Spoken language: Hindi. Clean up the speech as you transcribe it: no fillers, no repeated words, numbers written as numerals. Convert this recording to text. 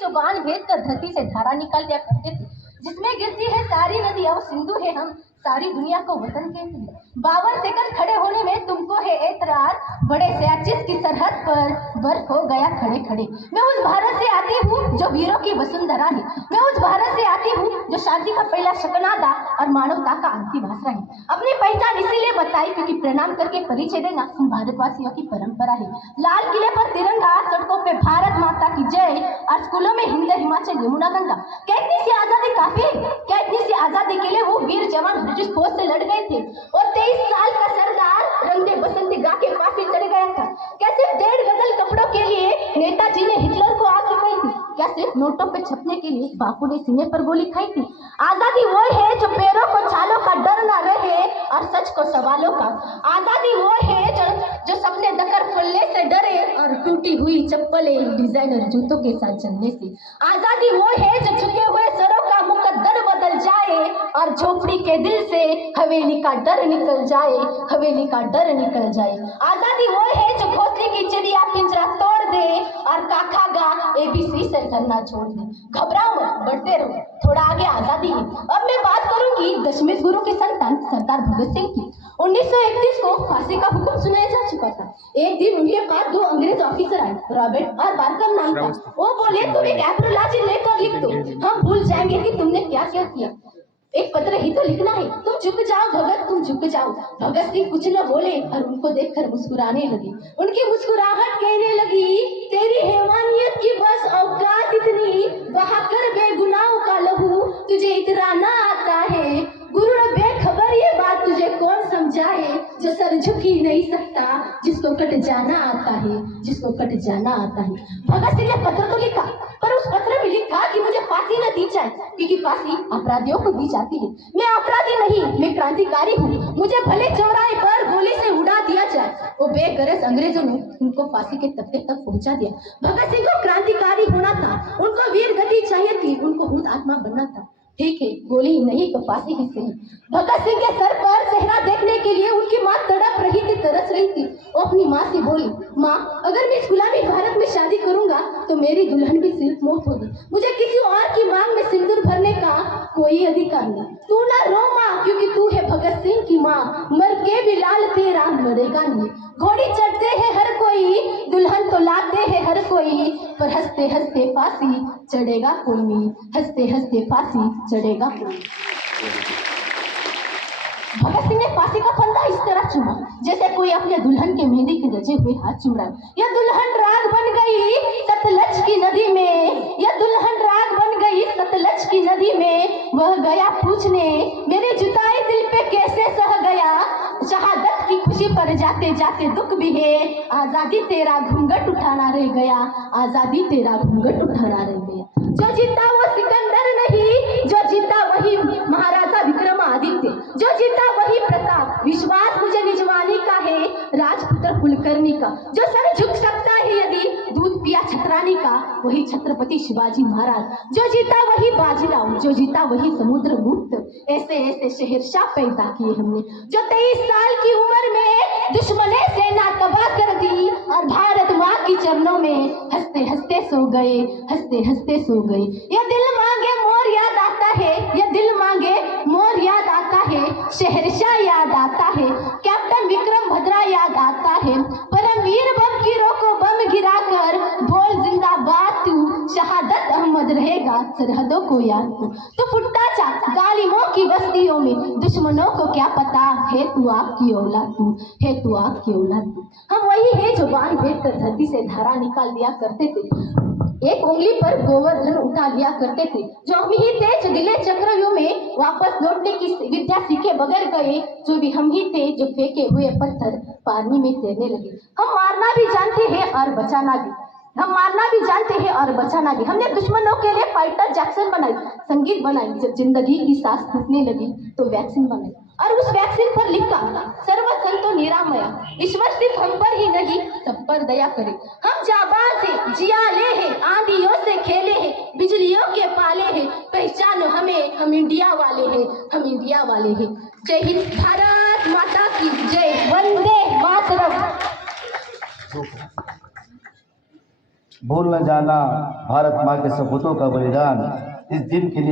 जो बाण भेद कर धरती से धारा निकाल दिया करते थे, जिसमें गिरती है सारी नदियां, वो सिंधु है हम सारी दुनिया को वतन कहती है। 52 सेकंड खड़े होने में तुमको है एतरार, बड़े सियाचिन की सरहद पर बर्फ हो गया खड़े खड़े। मैं उस भारत से आती हूँ जो वीरों की वसुंधरा है, मैं उस भारत से आती हूँ जो शांति का पहला शकनादा और मानवता का अंतिम आसरा है। अपनी पहचान इसीलिए बताई क्योंकि प्रणाम करके परिचय देना हम भारतवासियों की परंपरा है। लाल किले पर तिरंगा, सड़कों पे भारत माता की जय, और स्कूलों में हिंद हिमाचल यमुना गंगा। क्या इतनी सी आजादी काफी? क्या इतनी सी आजादी के लिए वो वीर जवान ब्रिटिश फौज से लड़ गए थे और 23 साल का सरदार रंगे बसंती गा के फांसी चढ़ गया था? क्या सिर्फ 1.5 गजल कपड़ों के लिए नेताजी ने हिटलर को आग लगाई थी? क्या सिर्फ नोटों पे छपने के लिए बापू ने सीने पर गोली खाई थी? आजादी वो है जो पैरों को छालों का डर ना रहे और सच को सवालों का। आजादी वो है जो सपने दकर फुलने से डरे और टूटी हुई चप्पलें डिजाइनर जूतों के साथ चलने से। आजादी वो है जो झुके हुए सरों का मुकद्दर बदल जाए और झोपड़ी के दिल से हवेली का डर निकल जाए, हवेली का डर निकल जाए। आजादी वो है जो घोंसले की चिड़िया पिंजरा तोड़ दे और काका गा ABC से करना छोड़ दे। घबराओ मत, बढ़ते रहो, थोड़ा आगे आजादी है। अब मैं बात करूंगी दशमेश गुरु के संतान सरदार भगत सिंह की। 1931 को फांसी का हुक्म सुनाया जा चुका था। एक दिन उनके पास 2 अंग्रेज ऑफिसर आए, रॉबर्ट और बारकम नाम का। वो बोले तुम एक एप्रोलॉजी लेकर लिख दो, हम भूल जाएंगे कि तुमने क्या क्या किया। एक पत्र ही तो लिखना है, तुम झुक जाओ भगत, तुम झुक जाओ। भगत सिंह कुछ न बोले और उनको देखकर मुस्कुराने लगे। उनकी मुस्कुराहट कहने लगी, तेरी हैवानियत की बस औकात इतनी, बहाकर बेगुनाहों का लहू तुझे इतराना आता है। गुरु ने बेखबर ये बात तुझे कौन समझाए, जो सर झुक ही नहीं सकता जिसको कट जाना आता है, जिसको कट जाना आता है। भगत सिंह ने पत्र तो लिखा, पर उस पत्र में लिखा कि मुझे फांसी न दी जाए क्योंकि फांसी अपराधियों को दी जाती है। मैं अपराधी नहीं, मैं क्रांतिकारी हूँ, मुझे भले चौराहे पर गोली से उड़ा दिया जाए। वो बेगरज अंग्रेजों ने उनको फांसी के तख्ते तक पहुंचा दिया। भगत सिंह को क्रांतिकारी होना था, उनको वीर गति चाहिए थी, उनको भूत आत्मा बनना था। ठीक है, गोली ही नहीं तो फांसी ही सही। भगत सिंह के सर पर सेहरा देखने के लिए उनकी माँ तड़प रही थी, तरस रही थी। वो अपनी माँ से बोली, माँ अगर मैं इस गुलामी भारत में शादी करूंगा तो मेरी दुल्हन भी सिर्फ मौत होगी, मुझे किसी और की मांग में सिंदूर भरने का कोई अधिकार नहीं। तू ना रो माँ, क्योंकि तू है भगत सिंह की माँ, मर के भी लाल तेरा मरेगा नहीं। घोड़ी चढ़ते हैं हर कोई, दुल्हन तो लाते हैं हर कोई, पर हंसते हंसते फांसी चढ़ेगा कोई नहीं, हंसते हंसते फांसी चढ़ेगा कोई। भगत सिंह ने फांसी का फंदा इस तरह चूमा जैसे कोई अपने दुल्हन के मेहंदी के रचे हुए हाथ चूम रहा है। यह दुल्हन राग बन गई सतलज की नदी में, यह दुल्हन राग बन गई सतलज की नदी में। वह गया पूछने मेरे जुताई दिल पे कैसे सह गया, शहादत की खुशी पर जाते जाते दुख भी है। आजादी तेरा घूंघट उठाना रह गया, आजादी तेरा घूंघट उठाना रह गया। जो जीता वो सिकंदर नहीं, जो जीता वही महाराजा विक्रमादित्य, जो जीता वही प्रताप। विश्वास मुझे निजवानी का है, राजपुत्र कुलकर्णी का। जो सर झुक सकता है यदि दूध पिया छतरानी का, वही छत्रपति शिवाजी महाराज। जो जीता वही बाजीराव, जो जीता वही समुद्रगुप्त। ऐसे ऐसे शहंशाह पैदा किए हमने, जो 23 साल की उम्र में दुश्मने सेना तबाह कर दी और भारत माँ की चरणों में हंसते हंसते सो गए, हंसते हंसते सो गए। यह दिल मांगे मोर याद आता है, यह दिल मांगे मोर याद आता है, शहंशाह याद आता है, कैप्टन विक्रम भद्रा याद आता है। परमवीर बम गिरों को बम गिराकर बोल जिंदाबाद तू, शहादत अहमद रहेगा सरहदों को याद तू फुट्टा चाक जालिमों की बस्तियों में, दुश्मनों को क्या पता है तू आपकी औलाद, तू है तू आपकी औलाद तू। हम वही है जो बाण भेद कर धरती से धारा निकाल दिया करते थे, एक उंगली पर गोवर्धन उठा लिया करते थे, जो हम ही थे जो दिले चक्रव्यूह में वापस लौटने की विद्या सीखे बगैर गए, जो भी हम ही थे जो फेंके हुए पत्थर पानी में तैरने लगे। हम मारना भी जानते हैं और बचाना भी, हम मारना भी जानते हैं और बचाना भी। हमने दुश्मनों के लिए फाइटर जैक्सन बनाई, संगीत बनाई, जब जिंदगी की सांस टूटने लगी तो वैक्सीन बनाई और उस वैक्सीन पर लिखा सर्व संतो निरामया, ईश्वर सिर्फ हम पर ही नहीं सब पर दया करे। हम जाबाज हैं, जियाले हैं, आंधियों से खेले हैं, बिजलियों के पाले हैं, पहचानो हमें, हम इंडिया वाले हैं, हम इंडिया वाले हैं। जय हिंद, भारत माता की जय, वंदे मातरम। भूल न जाना भारत माँ के सपूतों का बलिदान। इस दिन के लिए